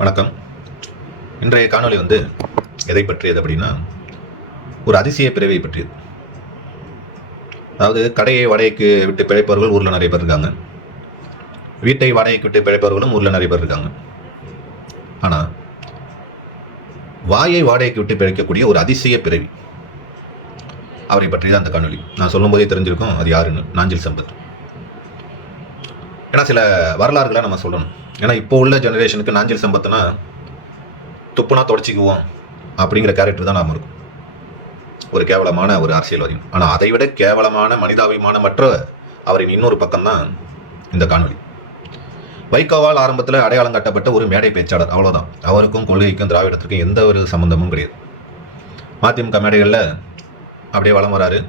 வணக்கம். இன்றைய காணொளி வந்து எதை பற்றியது அப்படின்னா ஒரு அதிசய பிறவியை பற்றியது. அதாவது கடையை வாடகைக்கு விட்டு பிழைப்பவர்கள் ஊரில் நிறைய பேர் இருக்காங்க. வீட்டை வாடகைக்கு விட்டு பிழைப்பவர்களும் ஊரில் நிறைய பேர் இருக்காங்க. ஆனால் வாயை வாடகைக்கு விட்டு பிழைக்கக்கூடிய ஒரு அதிசய பிறவி. அவரை பற்றி தான் அந்த காணொளி. நான் சொல்லும்போதே தெரிஞ்சிருக்கோம் அது யாருன்னு. நாஞ்சில் சம்பத். ஏன்னா சில வரலாறுகளை நம்ம சொல்லணும். ஏன்னா இப்போ உள்ள ஜெனரேஷனுக்கு நாஞ்சில் சம்பத்துனா துப்புனா தொடச்சிக்குவோம் அப்படிங்கிற கேரக்டர் தான் நாம இருக்கும். ஒரு கேவலமான ஒரு அரசியல்வாதி ஆனால் அதை விட கேவலமான மனிதாபிமானமற்ற அவரின் இன்னொரு பக்கம்தான் இந்த காணொளி. வைகோவால் ஆரம்பத்தில் அடையாளம் காட்டப்பட்ட ஒரு மேடை பேச்சாளர் அவ்வளோதான் அவருக்கும் கொள்கைக்கும் திராவிடத்திற்கும் எந்த ஒரு சம்பந்தமும் கிடையாது. மதிமுக மேடைகளில் அப்படியே வலம் வராரு.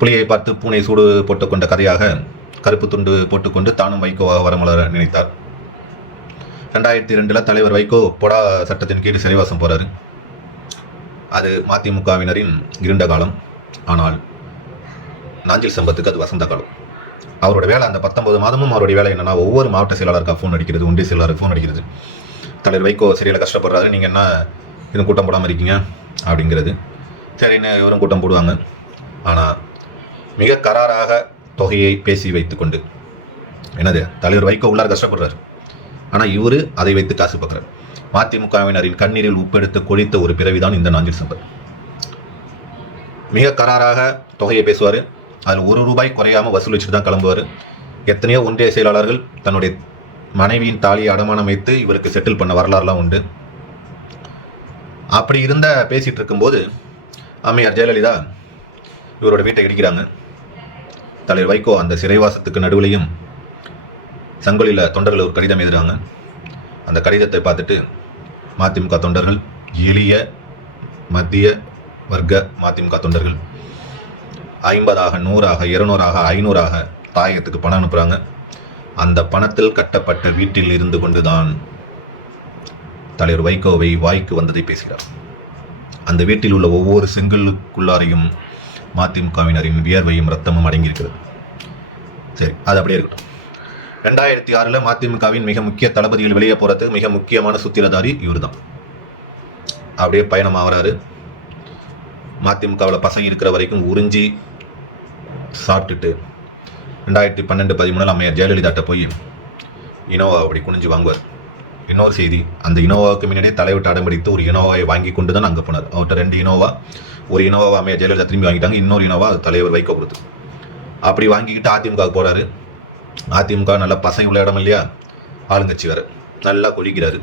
புலியை பார்த்து பூனை சூடு போட்டுக்கொண்ட கதையாக கருப்பு துண்டு போட்டுக்கொண்டு தானும் வைகோவாக வரமலர நினைத்தார். ரெண்டாயிரத்தி ரெண்டில் தலைவர் வைகோ பொடா சட்டத்தின் கீழ் சிறைவாசம் போறாரு. அது மதிமுகவினரின் இருண்ட காலம். ஆனால் நாஞ்சில் சம்பத்துக்கு அது வசந்த காலம். அவரோட வேலை அந்த பத்தொன்பது மாதமும் அவருடைய வேலை என்னன்னா ஒவ்வொரு மாவட்ட செயலாளருக்கா ஃபோன் அடிக்கிறது ஒன்றிய செயலாளருக்கு ஃபோன் அடிக்கிறது. தலைவர் வைகோ சரியில் கஷ்டப்படுறாரு நீங்கள் என்ன இதுவும் கூட்டம் போடாமல் இருக்கீங்க? அப்படிங்கிறது. சரின்னு இவரும் கூட்டம் போடுவாங்க. ஆனால் மிக கராராக தொகையை பேசி வைத்துக்கொண்டு என்னது தலைவர் வைகோ உள்ளார் கஷ்டப்படுறாரு. ஆனால் இவர் அதை வைத்து காசு பார்க்குறாரு. மதிமுகவினரின் கண்ணீரில் உப்பெடுத்து கொழித்த ஒரு பிறவிதான் இந்த நாஞ்சில் சம்பத் மிக கராராக தொகையை பேசுவார். அதில் ஒரு ரூபாய் குறையாமல் வசூல் தான் கிளம்புவார். எத்தனையோ ஒன்றிய செயலாளர்கள் தன்னுடைய மனைவியின் தாலியை அடமானம் வைத்து இவருக்கு செட்டில் பண்ண வரலாறுலாம் உண்டு. அப்படி இருந்த பேசிகிட்டு இருக்கும்போது அம்மையார் ஜெயலலிதா இவரோட வீட்டை இடிக்கிறாங்க. தலைவர் வைகோ அந்த சிறைவாசத்துக்கு நடுவிலையும் சங்கொலியில் தொண்டர்கள் ஒரு கடிதம் எழுதுறாங்க. அந்த கடிதத்தை பார்த்துட்டு மதிமுக தொண்டர்கள் எளிய மத்திய வர்க்க மதிமுக தொண்டர்கள் ஐம்பதாக நூறாக இருநூறாக ஐநூறாக தாயகத்துக்கு பணம் அனுப்புகிறாங்க அந்த பணத்தில் கட்டப்பட்ட வீட்டில் இருந்து கொண்டுதான் தலைவர் வைகோவை வாய்க்கு வந்ததை பேசுகிறார். அந்த வீட்டில் உள்ள ஒவ்வொரு செங்கலுக்குள்ளாரையும் மதிமுகவினரின் வியர்வையும் ரத்தமும் அடங்கியிருக்கிறது. சரி அது அப்படியே இருக்கட்டும். ரெண்டாயிரத்தி ஆறில் மதிமுகவின் மிக முக்கிய தளபதிகள் வெளியே போகிறதுக்கு மிக முக்கியமான சுத்திரதாரி இவர் தான் அப்படியே பயணம் ஆகிறாரு. மதிமுகவில் பசங்க இருக்கிற வரைக்கும் உறிஞ்சி சாப்பிட்டுட்டு ரெண்டாயிரத்தி பன்னெண்டு பதிமூணில் அம்மையார் ஜெயலலிதாட்ட போய் இனோவா அப்படி குனிஞ்சு வாங்குவார். இன்னொரு செய்தி அந்த இனோவாவுக்கு முன்னாடியே தலைவிட்டு அடம்பிடித்து ஒரு இனோவாவை வாங்கி கொண்டு தான் அங்கே போனார். அவர்கிட்ட ரெண்டு இனோவா ஒரு இனோவா அம்மையார் ஜெயலலிதா திரும்பி வாங்கிட்டாங்க இன்னொரு இனோவா அது தலைவர் வைக்க கொடுத்து. அப்படி வாங்கிக்கிட்டு அதிமுகவுக்கு போகிறாரு அதிமுக நல்ல பசங்க உள்ள இடம் இல்லையா ஆளுங்கட்சி வேறு. நல்லா கொலிக்கிறாரு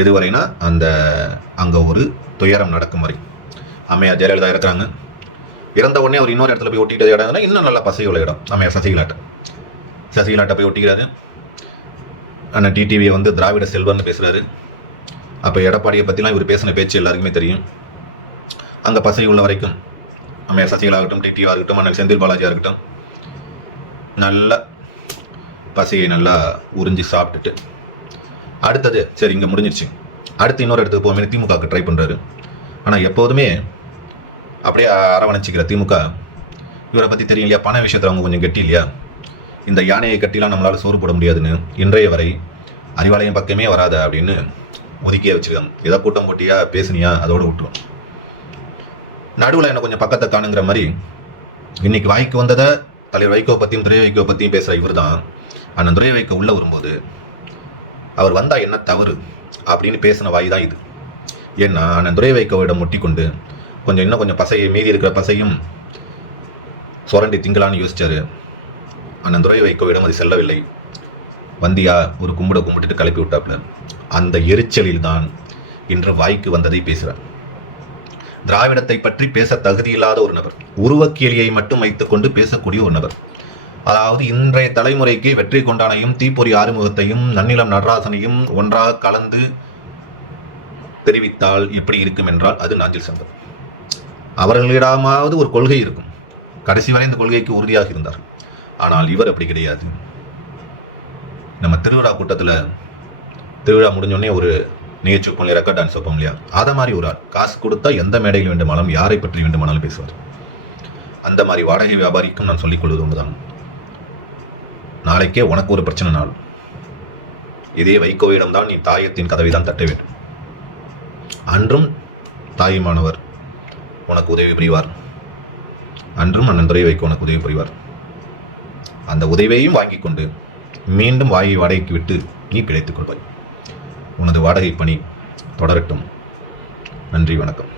எது வரைனா அந்த அங்கே ஒரு துயரம் நடக்கும் வரை. அம்மையார் ஜெயலலிதா இருக்கிறாங்க. இறந்த உடனே அவர் இன்னொரு இடத்துல போய் ஒட்டிக்கிட்ட இடம்னா இன்னும் நல்ல பசங்க உள்ள இடம் அம்மையார் சசிகலாட்டை. சசிகலாட்டை போய் ஒட்டிக்கிறாரு. ஆனால் டிடிவியை வந்து திராவிட செல்வர்னு பேசுகிறாரு அப்போ எடப்பாடியை பற்றிலாம் இவர் பேசின பேச்சு எல்லாருக்குமே தெரியும். அங்கே பசங்க உள்ள வரைக்கும் அம்மையார் சசிகலா ஆகட்டும் டிடிவியாக இருக்கட்டும் அண்ணன் செந்தில் பாலாஜியாக இருக்கட்டும் நல்ல பசியை நல்லா உறிஞ்சி சாப்பிட்டுட்டு. அடுத்தது சரி இங்கே முடிஞ்சிருச்சு. அடுத்து இன்னொரு இடத்துக்கு போகும்போது திமுகவுக்கு ட்ரை பண்ணுறாரு ஆனால் எப்போதுமே அப்படியே அரவணைச்சிக்கிற திமுக இவரை பற்றி தெரியும் இல்லையா? பண விஷயத்தில் அவங்க கொஞ்சம் கெட்டி இல்லையா? இந்த யானையை கட்டிலாம் நம்மளால் சோறு போட முடியாதுன்னு இன்றைய வரை அறிவாலயம் பக்கமே வராத அப்படின்னு ஒதுக்கியே வச்சுருக்காங்க. ஏதோ கூட்டம் போட்டியா பேசுனியா அதோடு விட்டுரும். நடுவில் என்ன கொஞ்சம் பக்கத்தை காணுங்கிற மாதிரி இன்னைக்கு வாய்க்கு வந்ததை தலைவர் வைகோ பற்றியும் துறை வைகோ பற்றியும் பேசுகிற இவர் தான் அண்ணன் துறை வைக்க உள்ளே வரும்போது அவர் வந்தால் என்ன தவறு அப்படின்னு பேசின வாய் தான் இது. ஏன்னா அந்த துறை வைக்கவிடம் முட்டி கொண்டு கொஞ்சம் இன்னும் கொஞ்சம் பசையை மீதி இருக்கிற பசையும் சுரண்டி திங்களான்னு யோசிச்சாரு. அந்த துறை வைக்கோவிடம் அது செல்லவில்லை. வந்தியா ஒரு கும்பிட கும்பிட்டுட்டு கிளப்பி விட்டாப்புல அந்த எரிச்சலில் தான் இன்று வாய்க்கு வந்ததை பேசுகிறார் திராவிடத்தை பற்றி பேச தகுதியில்லாத ஒரு நபர் உருவக்கேலியை மட்டும் வைத்துக்கொண்டு பேசக்கூடிய ஒரு நபர். அதாவது இன்றைய தலைமுறைக்கு வெற்றி கொண்டானையும் தீப்பொறி ஆறுமுகத்தையும் நன்னிலம் நடராசனையும் ஒன்றாக கலந்து தெரிவித்தால் எப்படி இருக்கும் என்றால் அது நாஞ்சில் சம்பத். அவர்களிடமாவது ஒரு கொள்கை இருக்கும். கடைசி வரை இந்த கொள்கைக்கு உறுதியாக இருந்தார் ஆனால் இவர் அப்படி கிடையாது. நம்ம திருவிழா கூட்டத்தில் திருவிழா முடிஞ்சோடனே ஒரு நிகழ்ச்சி பண்ணி ரெக்கார்ட் டான்ஸ் வைப்போம் இல்லையா? அதை மாதிரி ஒரு ஆள். காசு கொடுத்தா எந்த மேடையில் வேண்டுமானாலும் யாரை பற்றி வேண்டுமானாலும் பேசுவார். அந்த மாதிரி வாடகை வியாபாரிக்கும் நான் சொல்லிக் கொள்வது ஒன்றுதான் நாளைக்கே உனக்கு ஒரு பிரச்சனை நாள். இதே வைகோவிடம் தான் நீ தாயத்தின் கதவை தான் தட்ட வேண்டும். அன்றும் தாயுமானவர் உனக்கு உதவி புரிவார். அன்றும் அண்ணன் துறை வைக்க உனக்கு உதவி புரிவார். அந்த உதவியையும் வாங்கிக் கொண்டு மீண்டும் வாயை வாடகைக்கு விட்டு நீ பிழைத்துக் கொள்வாய். உனது வாடகை பணி தொடரட்டும். நன்றி வணக்கம்.